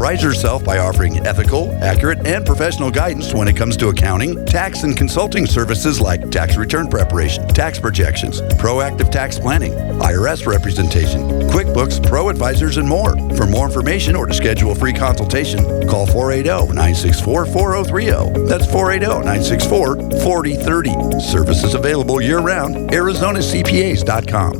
Prides herself by offering ethical, accurate, and professional guidance when it comes to accounting, tax, and consulting services like tax return preparation, tax projections, proactive tax planning, IRS representation, QuickBooks, Pro Advisors, and more. For more information or to schedule a free consultation, call 480-964-4030. That's 480-964-4030. Services available year-round. ArizonaCPAs.com.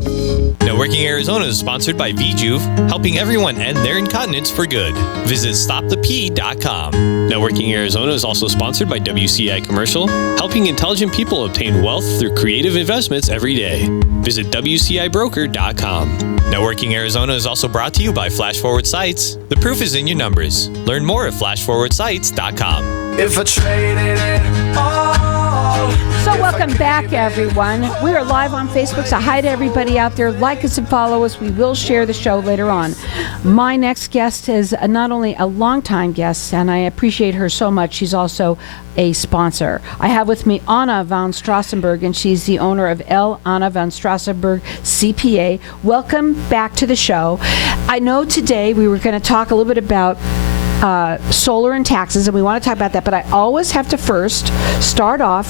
Networking Arizona is sponsored by VJuve, helping everyone end their incontinence for good. Visit StopTheP.com. Networking Arizona is also sponsored by WCI Commercial, helping intelligent people obtain wealth through creative investments every day. Visit WCIBroker.com. Networking Arizona is also brought to you by Flash Forward Sites. The proof is in your numbers. Learn more at FlashForwardSites.com. If I traded it all. So welcome back, everyone. We are live on Facebook, so hi to everybody out there. Like us and follow us. We will share the show later on. My next guest is not only a longtime guest, and I appreciate her so much, she's also a sponsor. I have with me Anna von Straussenberg, and she's the owner of Anna von Straussenberg CPA. Welcome back to the show. I know today we were going to talk a little bit about solar and taxes, and we want to talk about that, but I always have to first start off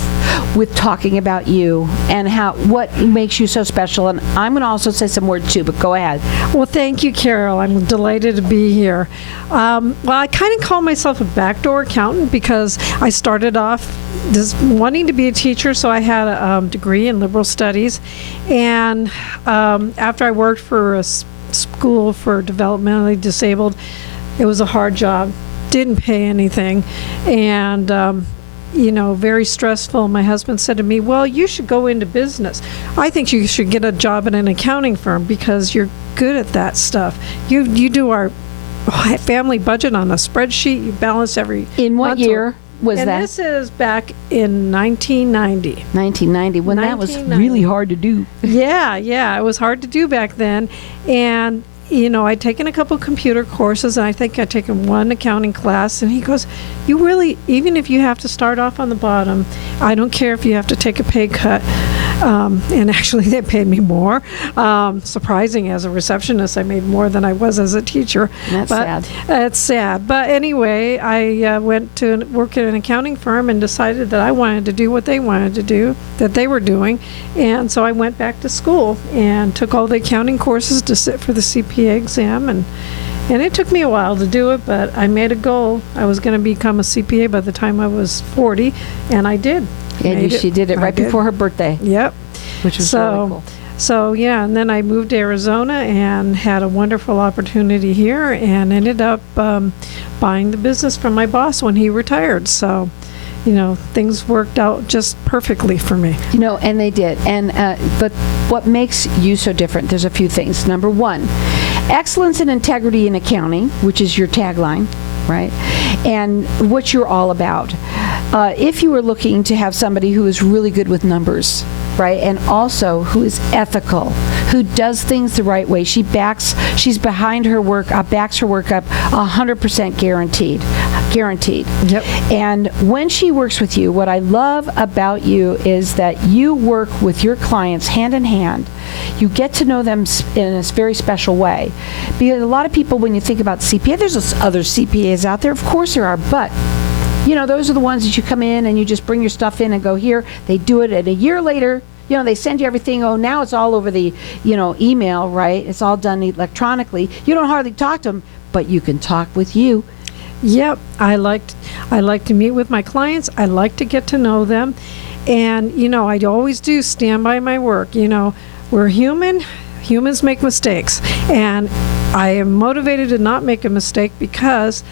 with talking about you and what makes you so special, and I'm going to also say some words too, but go ahead. Well, thank you, Carol. I'm delighted to be here. Well, I kind of call myself a backdoor accountant because I started off just wanting to be a teacher, so I had a degree in liberal studies, and after I worked for a school for developmentally disabled, it was a hard job, didn't pay anything, and very stressful. My husband said to me, well, you should go into business. I think you should get a job at an accounting firm because you're good at that stuff. You do our family budget on a spreadsheet. You balance every In what year was that? And this is back in 1990. 1990, when that was really hard to do. Yeah, it was hard to do back then. And I'd taken a couple computer courses, and I think I'd taken one accounting class, and he goes, you really, even if you have to start off on the bottom, I don't care if you have to take a pay cut. And actually, they paid me more. Surprising, as a receptionist, I made more than I was as a teacher. Sad. It's sad. But anyway, I went to work at an accounting firm and decided that I wanted to do what they wanted to do, that they were doing. And so I went back to school and took all the accounting courses to sit for the CPA exam. And it took me a while to do it, but I made a goal. I was going to become a CPA by the time I was 40, and I did. And she did it right before her birthday. Yep. Which was really cool. So, yeah, and then I moved to Arizona and had a wonderful opportunity here and ended up buying the business from my boss when he retired. So, things worked out just perfectly for me. And they did. And but what makes you so different? There's a few things. Number one, excellence and integrity in accounting, which is your tagline, right? And what you're all about. If you were looking to have somebody who is really good with numbers, right, and also who is ethical, who does things the right way, she's behind her work, backs her work up 100% guaranteed. Yep. And when she works with you, what I love about you is that you work with your clients hand in hand. You get to know them in a very special way. Because a lot of people, when you think about CPA, there's other CPAs out there. Of course there are, but those are the ones that you come in and you just bring your stuff in and go here. They do it, and a year later, they send you everything. Oh, now it's all over the, email, right? It's all done electronically. You don't hardly talk to them, but you can talk with you. Yep, I like to meet with my clients. I like to get to know them, and I always do stand by my work. We're human. Humans make mistakes, and I am motivated to not make a mistake because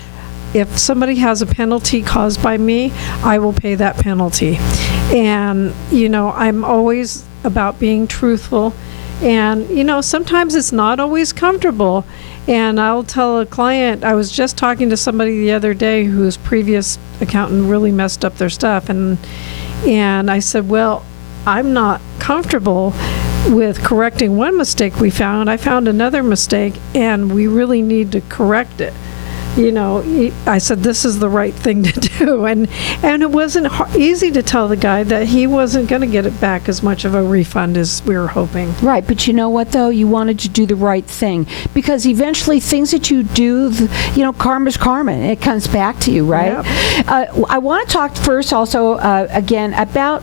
if somebody has a penalty caused by me, I will pay that penalty. And, I'm always about being truthful. And, sometimes it's not always comfortable. And I'll tell a client, I was just talking to somebody the other day whose previous accountant really messed up their stuff. And I said, well, I'm not comfortable with correcting one mistake we found. I found another mistake, and we really need to correct it. I said, this is the right thing to do. And it wasn't easy to tell the guy that he wasn't going to get it back as much of a refund as we were hoping. Right, but you know what, though? You wanted to do the right thing. Because eventually things that you do, karma's karma. It comes back to you, right? Yep. I want to talk first also, again, about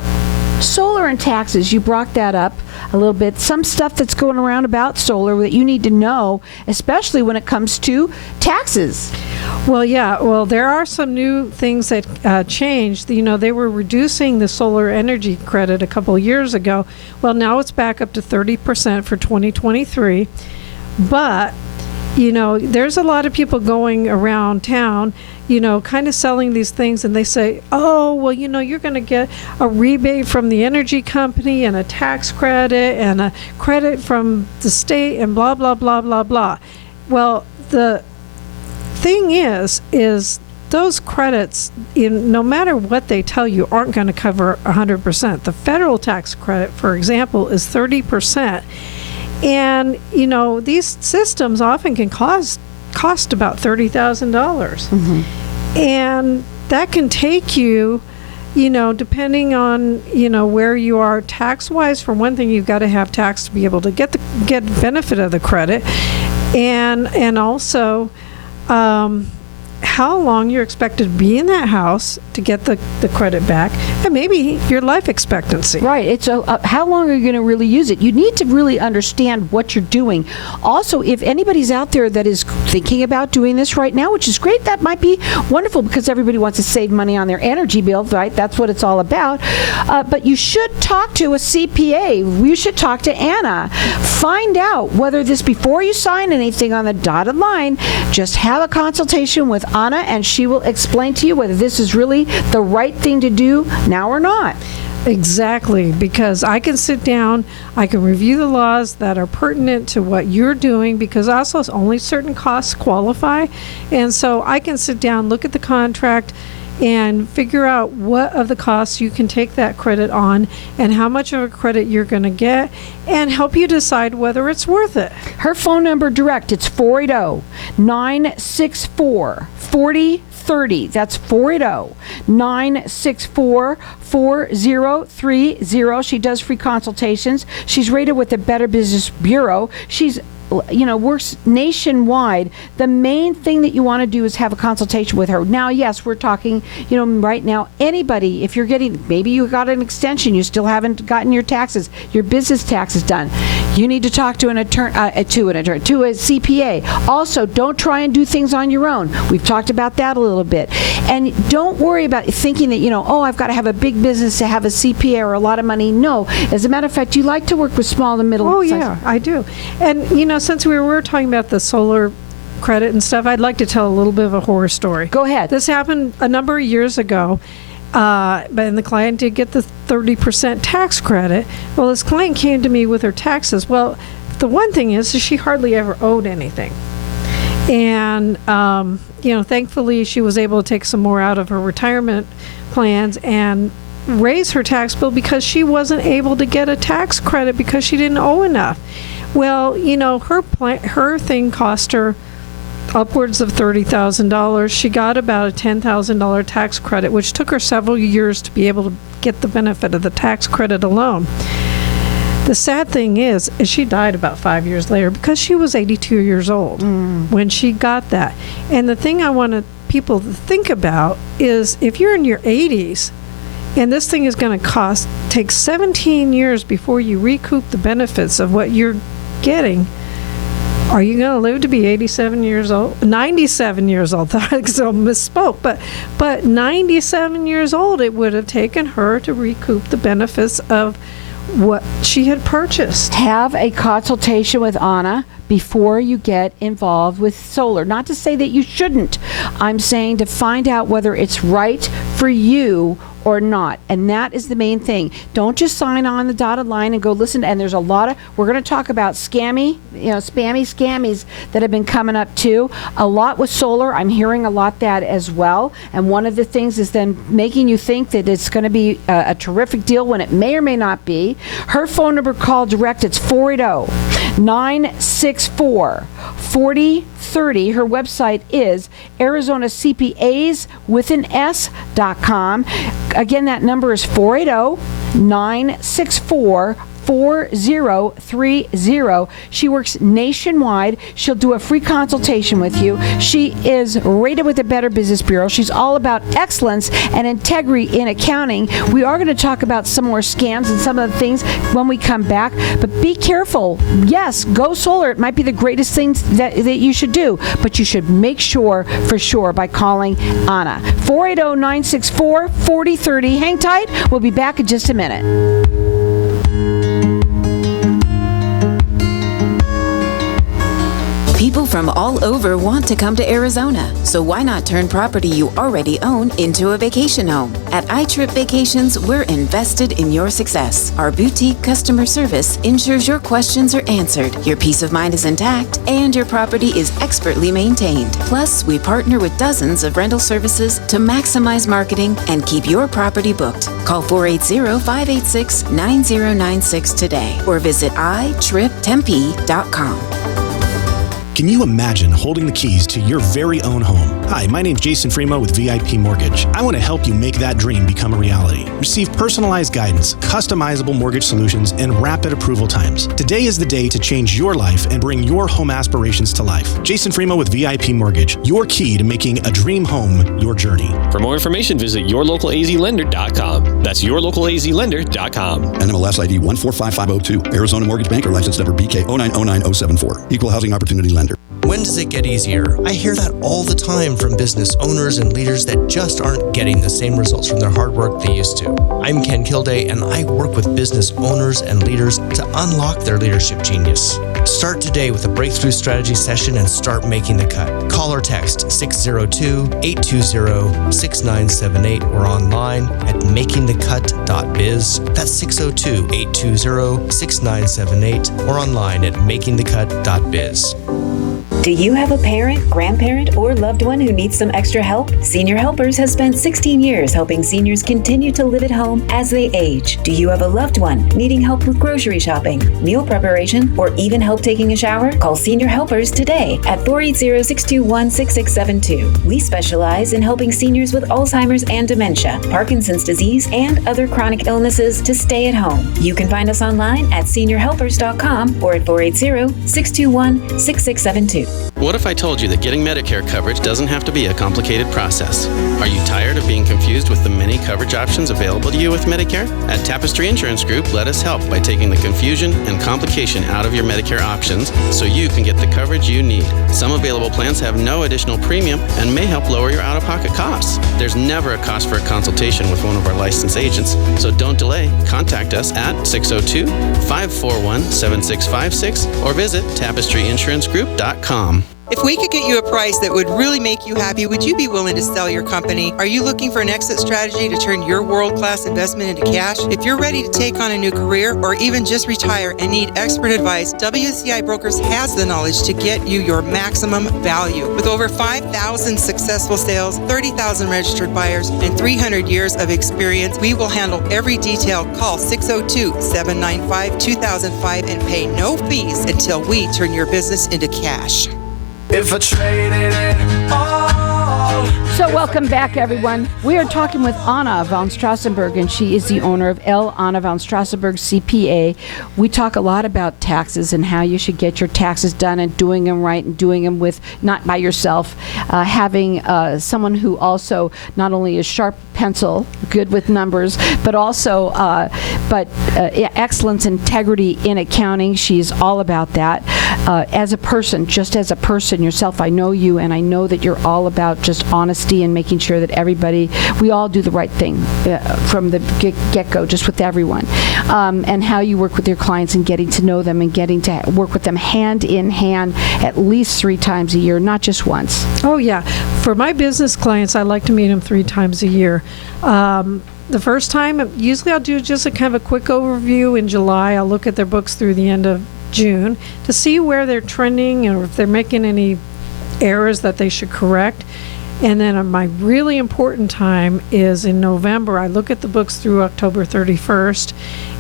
solar and taxes. You brought that up a little bit. Some stuff that's going around about solar that you need to know, especially when it comes to taxes. Well, yeah. Well, there are some new things that changed. They were reducing the solar energy credit a couple of years ago. Well, now it's back up to 30% for 2023. But there's a lot of people going around town, kind of selling these things, and they say, oh, well, you're going to get a rebate from the energy company and a tax credit and a credit from the state and blah, blah, blah, blah, blah. Well, the thing is those credits, no matter what they tell you, aren't going to cover 100%. The federal tax credit, for example, is 30%. And, these systems often can cost about $30,000. Mm-hmm. And that can take you, depending on, where you are tax-wise. For one thing, you've got to have tax to be able to get benefit of the credit. And also, how long you're expected to be in that house to get the credit back, and maybe your life expectancy. Right. It's how long are you going to really use it? You need to really understand what you're doing. Also, if anybody's out there that is thinking about doing this right now, which is great, that might be wonderful because everybody wants to save money on their energy bill, right? That's what it's all about. But you should talk to a CPA. You should talk to Anna. Find out whether this, before you sign anything on the dotted line, just have a consultation with Anna, and she will explain to you whether this is really the right thing to do now or not. Exactly, because I can sit down, I can review the laws that are pertinent to what you're doing, because also only certain costs qualify. And so I can sit down, look at the contract, and figure out what of the costs you can take that credit on and how much of a credit you're going to get, and help you decide whether it's worth it. Her phone number direct, it's 480-964-4030. That's 480-964-4030. She does free consultations. She's rated with the Better Business Bureau. She's works nationwide. The main thing that you want to do is have a consultation with her. Now, yes, we're talking, right now, anybody, if you're maybe you got an extension, you still haven't gotten your business taxes done, you need to talk to a CPA. Also, don't try and do things on your own. We've talked about that a little bit. And don't worry about thinking that, I've got to have a big business to have a CPA or a lot of money. No. As a matter of fact, you like to work with small and middle. Oh, yeah, I do. And, since we were talking about the solar credit and stuff, I'd like to tell a little bit of a horror story. Go ahead. This happened a number of years ago, but the client did get the 30% tax credit. Well, this client came to me with her taxes. Well, the one thing is she hardly ever owed anything. And, thankfully she was able to take some more out of her retirement plans and raise her tax bill because she wasn't able to get a tax credit because she didn't owe enough. Well, her thing cost her upwards of $30,000. She got about a $10,000 tax credit, which took her several years to be able to get the benefit of the tax credit alone. The sad thing is she died about 5 years later because she was 82 years old when she got that. And the thing I want people to think about is if you're in your 80s, and this thing is going to take 17 years before you recoup the benefits of what you're getting. Are you going to live to be 87 years old? 97 years old. I so misspoke. But 97 years old, it would have taken her to recoup the benefits of what she had purchased. Have a consultation with Anna before you get involved with solar. Not to say that you shouldn't. I'm saying to find out whether it's right for you or not. And that is the main thing. Don't just sign on the dotted line and go listen. And there's a lot of, we're going to talk about SPAMMY, scammies that have been coming up too. A lot with solar. I'm hearing a lot that as well. And one of the things is then making you think that it's going to be a terrific deal when it may or may not be. Her phone number, call direct. It's 480 964-4030. Her website is ArizonaCPAs.com. Again, that number is 480-964-4030. She works nationwide. She'll do a free consultation with you. She is rated with the Better Business Bureau. She's all about excellence and integrity in accounting. We are going to talk about some more scams and some of the things when we come back, but be careful. Yes, go solar. It might be the greatest thing that you should do, but you should make sure for sure by calling Anna. 480-964-4030. Hang tight. We'll be back in just a minute. People from all over want to come to Arizona, so why not turn property you already own into a vacation home? At iTrip Vacations, we're invested in your success. Our boutique customer service ensures your questions are answered, your peace of mind is intact, and your property is expertly maintained. Plus, we partner with dozens of rental services to maximize marketing and keep your property booked. Call 480-586-9096 today or visit itriptempe.com. Can you imagine holding the keys to your very own home? Hi, my name's Jason Fremo with VIP Mortgage. I want to help you make that dream become a reality. Receive personalized guidance, customizable mortgage solutions, and rapid approval times. Today is the day to change your life and bring your home aspirations to life. Jason Fremo with VIP Mortgage, your key to making a dream home your journey. For more information, visit yourlocalazlender.com. That's yourlocalazlender.com. NMLS ID 145502. Arizona Mortgage Bank or license number BK 0909074. Equal Housing Opportunity Lender. When does it get easier? I hear that all the time from business owners and leaders that just aren't getting the same results from their hard work they used to. I'm Ken Kilday, and I work with business owners and leaders to unlock their leadership genius. Start today with a breakthrough strategy session and start making the cut. Call or text 602-820-6978 or online at makingthecut.biz. That's 602-820-6978 or online at makingthecut.biz. Do you have a parent, grandparent, or loved one who needs some extra help? Senior Helpers has spent 16 years helping seniors continue to live at home as they age. Do you have a loved one needing help with grocery shopping, meal preparation, or even help taking a shower? Call Senior Helpers today at 480-621-6672. We specialize in helping seniors with Alzheimer's and dementia, Parkinson's disease, and other chronic illnesses to stay at home. You can find us online at seniorhelpers.com or at 480-621-6672. What if I told you that getting Medicare coverage doesn't have to be a complicated process? Are you tired of being confused with the many coverage options available to you with Medicare? At Tapestry Insurance Group, let us help by taking the confusion and complication out of your Medicare options so you can get the coverage you need. Some available plans have no additional premium and may help lower your out-of-pocket costs. There's never a cost for a consultation with one of our licensed agents, so don't delay. Contact us at 602-541-7656 or visit tapestryinsurancegroup.com. If we could get you a price that would really make you happy, would you be willing to sell your company? Are you looking for an exit strategy to turn your world-class investment into cash? If you're ready to take on a new career or even just retire and need expert advice, WCI Brokers has the knowledge to get you your maximum value. With over 5,000 successful sales, 30,000 registered buyers, and 300 years of experience, we will handle every detail. Call 602-795-2005 and pay no fees until we turn your business into cash. If I traded it all. So welcome back, everyone. We are talking with Anna von Straussenberg, and she is the owner of Anna von Straussenberg CPA. We talk a lot about taxes and how you should get your taxes done and doing them right and doing them with not by yourself. Having someone who also not only is sharp pencil, good with numbers, but also excellence, integrity in accounting. She's all about that. As a person, just as a person yourself, I know you, and I know that you're all about just honesty and making sure that we all do the right thing from the get-go, just with everyone. And how you work with your clients and getting to know them and getting to work with them hand in hand at least 3 times a year, not just once. Oh, yeah. For my business clients, I like to meet them 3 times a year. The first time, usually I'll do just a kind of a quick overview in July. I'll look at their books through the end of June to see where they're trending and if they're making any errors that they should correct. And then my really important time is in November. I look at the books through October 31st,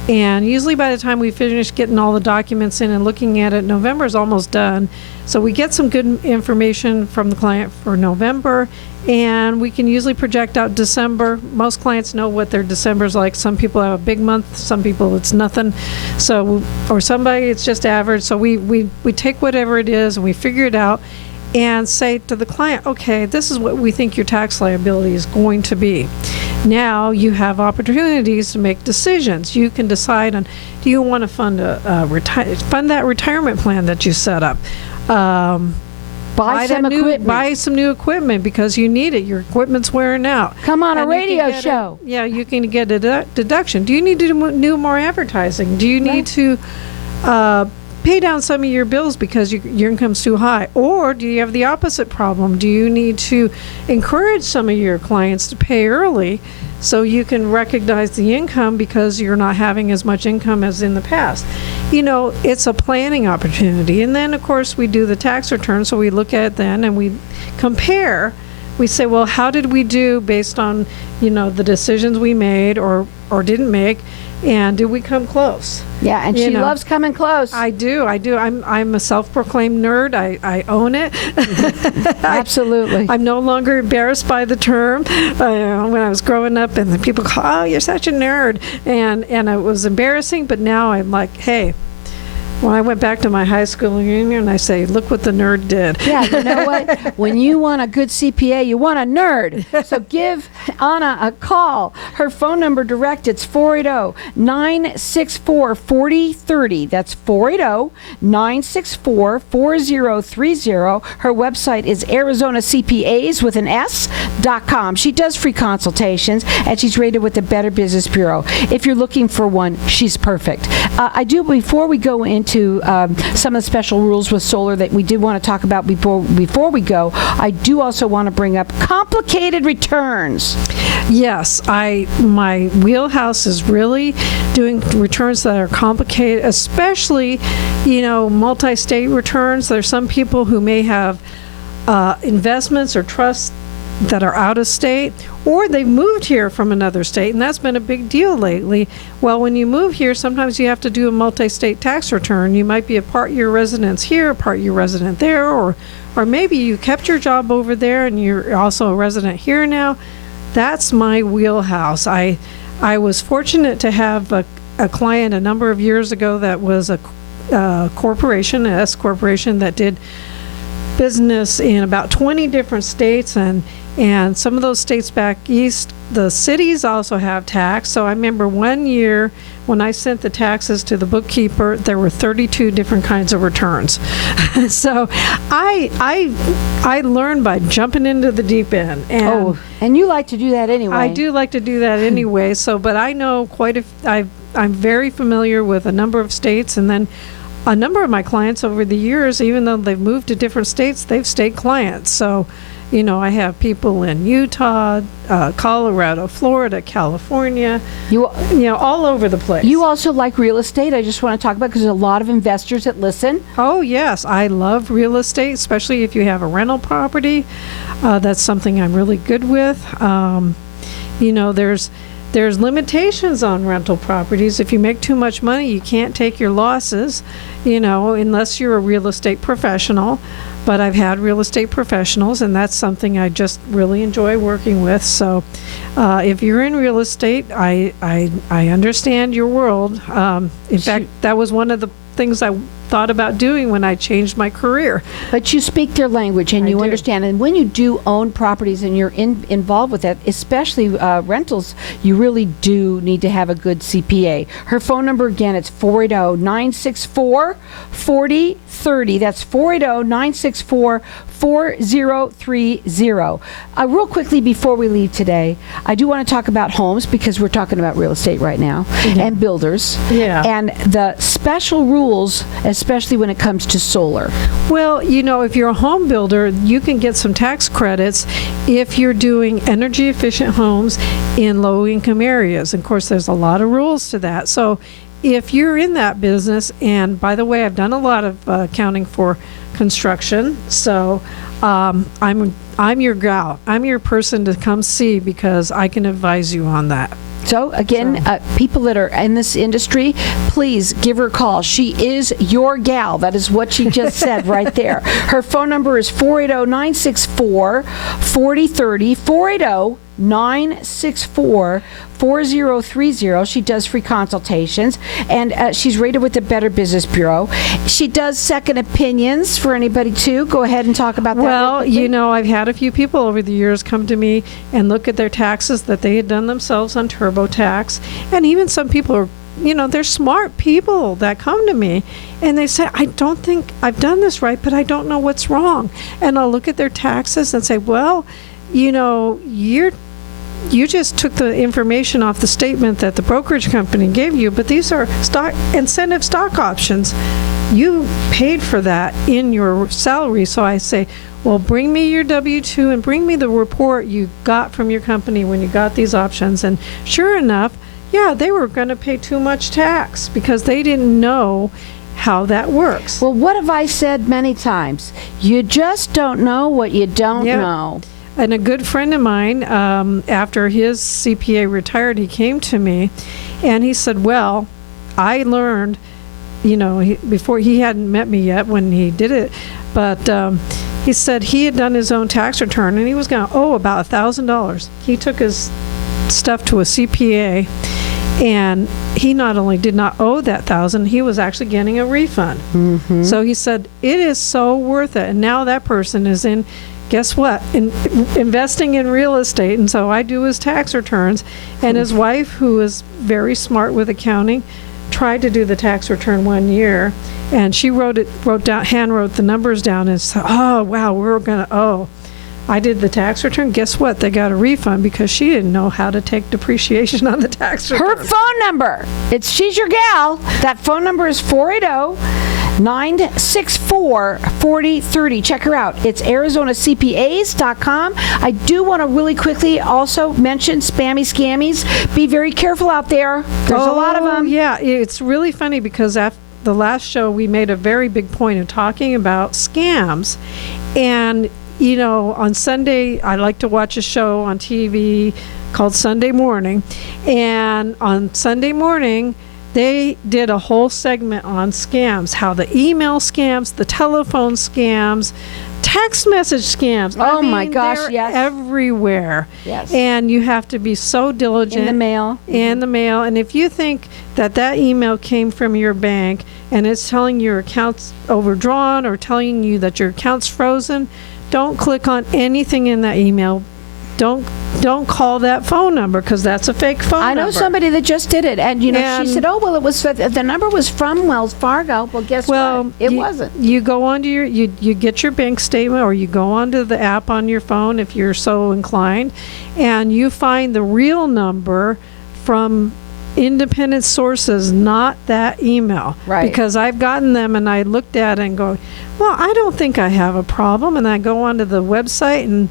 And usually by the time we finish getting all the documents in and looking at it, November is almost done. So we get some good information from the client for November, and we can usually project out December. Most clients know what their December's like. Some people have a big month, some people it's nothing. So, or somebody it's just average. So we take whatever it is and we figure it out and say to the client, okay, this is what we think your tax liability is going to be. Now you have opportunities to make decisions. You can decide on, do you want to fund fund that retirement plan that you set up? Buy some new equipment because you need it. Your equipment's wearing out. Come on a radio show. You can get a deduction. Do you need to do more advertising? Do you need to pay down some of your bills because your income's too high? Or do you have the opposite problem? Do you need to encourage some of your clients to pay early so you can recognize the income because you're not having as much income as in the past? It's a planning opportunity. And then, of course, we do the tax return, so we look at it then and we compare. We say, well, how did we do based on, the decisions we made or didn't make, and did we come close? Yeah, and she loves coming close. I do. I'm a self-proclaimed nerd. I own it. Absolutely. I'm no longer embarrassed by the term. When I was growing up, and the people call, "Oh, you're such a nerd," and it was embarrassing. But now I'm like, hey. When I went back to my high school reunion, I say, look what the nerd did. Yeah, you know what? When you want a good CPA, you want a nerd. So give Anna a call. Her phone number direct, it's 480-964-4030. That's 480-964-4030. Her website is ArizonaCPAs.com. She does free consultations, and she's rated with the Better Business Bureau. If you're looking for one, she's perfect. Before we go into some of the special rules with solar that we did want to talk about before we go, I do also want to bring up complicated returns. Yes, my wheelhouse is really doing returns that are complicated, especially, multi-state returns. There's some people who may have investments or trusts that are out of state, or they've moved here from another state, and that's been a big deal lately. Well, when you move here, sometimes you have to do a multi-state tax return. You might be a part-year resident here, a part-year resident there, or maybe you kept your job over there and you're also a resident here now. That's my wheelhouse. I was fortunate to have a client a number of years ago that was a corporation, an S corporation, that did business in about 20 different states, and some of those states back east, the cities also have tax. So I remember one year when I sent the taxes to the bookkeeper, there were 32 different kinds of returns. So I learned by jumping into the deep end. And you like to do that anyway. I do like to do that anyway. But I know I'm very familiar with a number of states, and then a number of my clients over the years, even though they've moved to different states, they've stayed clients. So, I have people in Utah, Colorado, Florida, California, all over the place. You also like real estate. I just want to talk about, because there's a lot of investors that listen. Oh, yes. I love real estate, especially if you have a rental property. That's something I'm really good with. There's limitations on rental properties. If you make too much money, you can't take your losses, unless you're a real estate professional. But I've had real estate professionals, and that's something I just really enjoy working with. So if you're in real estate, I understand your world. In fact, that was one of the things I thought about doing when I changed my career. But you speak their language, and you understand. And when you do own properties and you're involved with that, especially rentals, you really do need to have a good CPA. Her phone number, again, it's 480-964-4030. That's 480-964-4030. Real quickly before we leave today, I do want to talk about homes, because we're talking about real estate right now, and builders. Yeah. And the special rules, especially when it comes to solar. Well, if you're a home builder, you can get some tax credits if you're doing energy efficient homes in low income areas. Of course, there's a lot of rules to that. So if you're in that business, and by the way, I've done a lot of accounting for construction, so I'm your gal. I'm your person to come see, because I can advise you on that. So, again, people that are in this industry, please give her a call. She is your gal. That is what she just said right there. Her phone number is 480-964-4030, 480-964-4030. She does free consultations, and she's rated with the Better Business Bureau. She does second opinions for anybody, too. Go ahead and talk about that. Well, I've had a few people over the years come to me and look at their taxes that they had done themselves on TurboTax, and even some people are, they're smart people that come to me, and they say, I don't think I've done this right, but I don't know what's wrong. And I'll look at their taxes and say, well, you just took the information off the statement that the brokerage company gave you, but these are incentive stock options. You paid for that in your salary. So I say, well, bring me your W-2 and bring me the report you got from your company when you got these options. And sure enough, they were going to pay too much tax because they didn't know how that works. Well, what have I said many times? You just don't know what you don't know. And a good friend of mine, after his CPA retired, he came to me and he said, well, I learned, before he hadn't met me yet when he did it, but he said he had done his own tax return and he was going to owe about $1,000. He took his stuff to a CPA, and he not only did not owe that $1,000, he was actually getting a refund. Mm-hmm. So he said, it is so worth it. And now that person is in, guess what, investing in real estate. And so I do his tax returns. And his wife, who is very smart with accounting, tried to do the tax return one year, and she handwrote the numbers down and said, oh, wow, we're going to owe. I did the tax return. Guess what? They got a refund because she didn't know how to take depreciation on the tax return. Her phone number. She's your gal. That phone number is 480-964-4030. Check her out. It's ArizonaCPAs.com. I do want to really quickly also mention spammy scammies. Be very careful out there. There's a lot of them. Yeah, it's really funny because after the last show, we made a very big point of talking about scams. And on Sunday, I like to watch a show on TV called Sunday Morning. And on Sunday morning, they did a whole segment on scams, how the email scams, the telephone scams, text message scams. Oh, my gosh, they're yes. everywhere. Yes. And you have to be so diligent. In the mail. In the mail. And if you think that email came from your bank and it's telling your account's overdrawn or telling you that your account's frozen, don't click on anything in that email. Don't call that phone number because that's a fake phone number. I know somebody that just did it, and she said, "Oh, well, it was the number was from Wells Fargo." Well, guess what? It wasn't. You go onto you get your bank statement, or you go onto the app on your phone if you're so inclined, and you find the real number from independent sources, not that email. Right. Because I've gotten them and I looked at it and go, well, I don't think I have a problem. And I go onto the website and,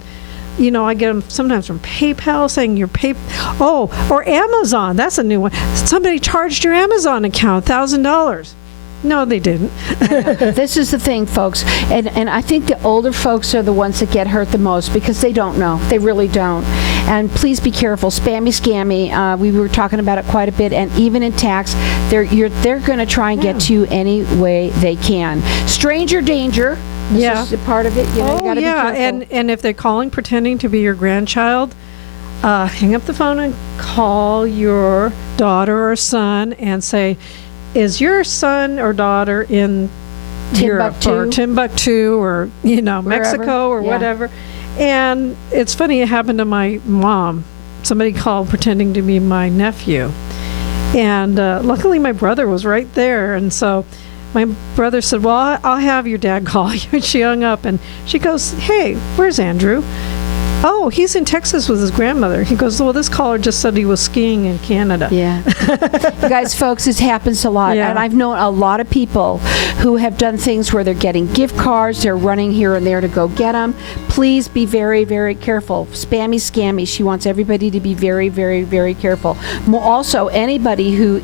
I get them sometimes from PayPal saying or Amazon. That's a new one. Somebody charged your Amazon account $1,000. No, they didn't. This is the thing, folks. And I think the older folks are the ones that get hurt the most because they don't know. They really don't. And please be careful. Spammy, scammy. We were talking about it quite a bit. And even in tax, they're going to try and get to you any way they can. Stranger danger. This is a part of it. You gotta be careful. And if they're calling pretending to be your grandchild, hang up the phone and call your daughter or son and say, is your son or daughter in Europe or Timbuktu or Mexico or whatever? And it's funny, it happened to my mom. Somebody called pretending to be my nephew, and luckily my brother was right there. And so my brother said, well, I'll have your dad call you. And she hung up and she goes, hey, where's Andrew? Oh, he's in Texas with his grandmother. He goes, well, this caller just said he was skiing in Canada. Yeah. You guys, folks, this happens a lot. Yeah. And I've known a lot of people who have done things where they're getting gift cards, they're running here and there to go get them. Please be very, very careful. Spammy, scammy. She wants everybody to be very, very, very careful. Also, anybody who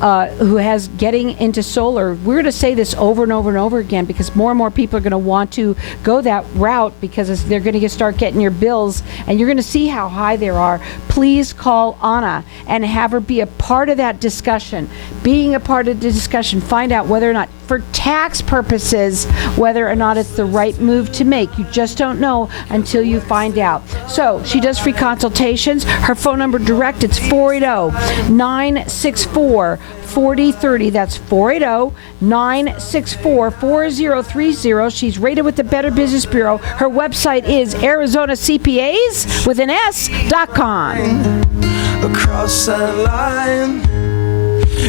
has getting into solar, we're going to say this over and over and over again because more and more people are going to want to go that route because they're going to start getting your bills, and you're going to see how high there are, please call Anna and have her be a part of that discussion. Being a part of the discussion, find out whether or not, for tax purposes, whether or not it's the right move to make. You just don't know until you find out. So she does free consultations. Her phone number direct, it's 480-964-4030. That's 480-964-4030. She's rated with the Better Business Bureau. Her website is ArizonaCPAs with an S.com. Across that line,